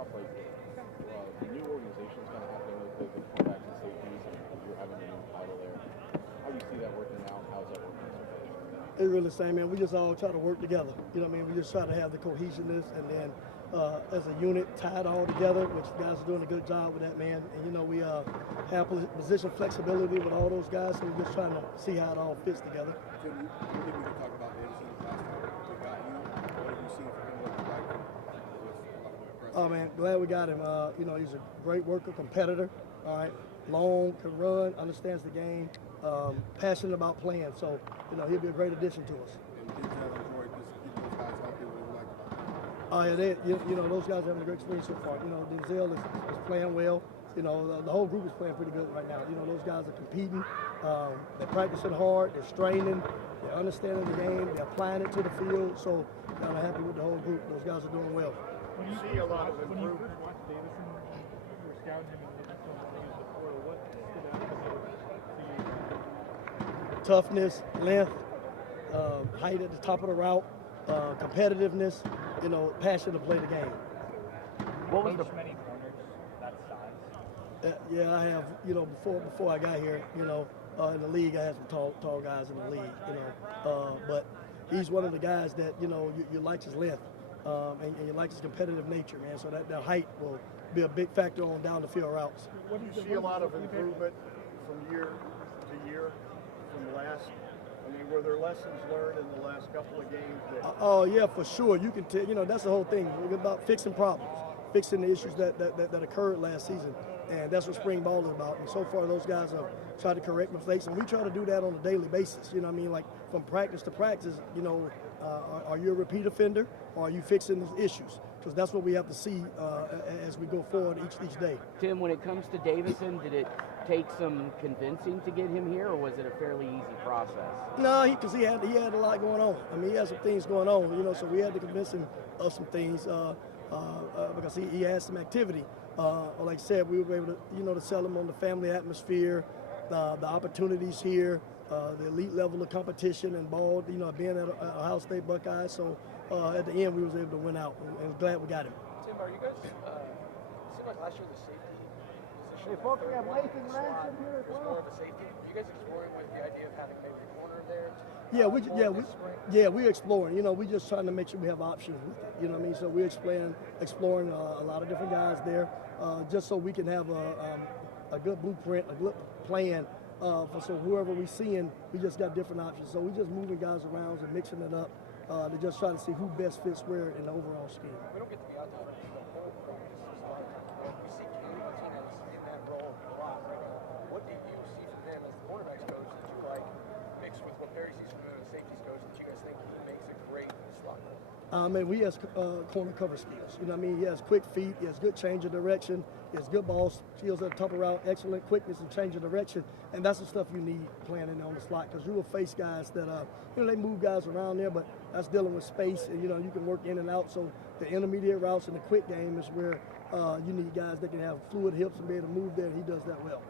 off, like the new organization's kind of happening with the cornerbacks and safeties, and you're having a new title there. How do you see that working out? How's that working so far? It's really the same, man. We just all try to work together. You know what I mean? We just try to have the cohesiveness and then as a unit tied all together, which the guys are doing a good job with that, man. And, you know, we have position flexibility with all those guys, so we're just trying to see how it all fits together. Tim, you think we could talk about Davison last time we got you? What have you seen from him looking like? Oh, man, glad we got him. You know, he's a great worker, competitor, all right? Long, can run, understands the game, passionate about playing. So, you know, he'll be a great addition to us. And did you have enjoyed just keeping those guys healthy? What do you like about them? Oh, yeah, you know, those guys are having a great experience so far. You know, Denzel is playing well. You know, the whole group is playing pretty good right now. You know, those guys are competing. They're practicing hard. They're straining. They're understanding the game. They're applying it to the field. So, I'm happy with the whole group. Those guys are doing well. When you see a lot of improvement. When you first watched Davison, you were scouting him and looking for him to use the portal. What stood out to you? Toughness, length, height at the top of the route, competitiveness, you know, passion to play the game. What was many corners that size? Yeah, I have, you know, before I got here, you know, in the league, I had some tall guys in the league, you know, but he's one of the guys that, you know, you like his length. And you like his competitive nature, man. So that height will be a big factor on down the field routes. Do you see a lot of improvement from year to year from last? I mean, were there lessons learned in the last couple of games? Oh yeah, for sure. You can tell. You know, that's the whole thing. We're about fixing problems, fixing the issues that occurred last season, and that's what spring ball is about. And so far, those guys have tried to correct mistakes, and we try to do that on a daily basis. You know what I mean? Like from practice to practice. You know, are you a repeat offender, or are you fixing these issues? Because that's what we have to see as we go forward each day. Tim, when it comes to Davison, did it take some convincing to get him here, or was it a fairly easy process? No, because he had a lot going on. I mean, he had some things going on, you know, so we had to convince him of some things because he had some activity. Like I said, we were able to, you know, to sell him on the family atmosphere, the opportunities here, the elite level of competition and ball, you know, being at Ohio State Buckeyes. So at the end, we was able to win out, and glad we got him. Tim, are you guys? It seemed like last year the safety position. Hey, folks, we have Nathan Ransom here as well. Was more of a safety. Are you guys exploring with the idea of having maybe a corner there? Yeah, we're exploring. You know, we're just trying to make sure we have options with it. You know what I mean? So we're exploring a lot of different guys there, just so we can have a good blueprint, a good plan. So whoever we're seeing, we just got different options. So we're just moving guys around and mixing it up to just try to see who best fits where in the overall scheme. We don't get to be out there the whole practice. A lot of times we see Cam Martinez in that role a lot right now. What do you see from him as the quarterbacks coach that you like, mixed with what Perry sees from him as safeties coach, that you guys think he makes a great slot? Man, he has corner cover skills. You know what I mean? He has quick feet. He has good change of direction. He has good ball skills at the top of the route, excellent quickness and change of direction. And that's the stuff you need playing in on the slot, because you will face guys that, you know, they move guys around there, but that's dealing with space, and, you know, you can work in and out. So the intermediate routes and the quick game is where you need guys that can have fluid hips and be able to move there, and he does that well.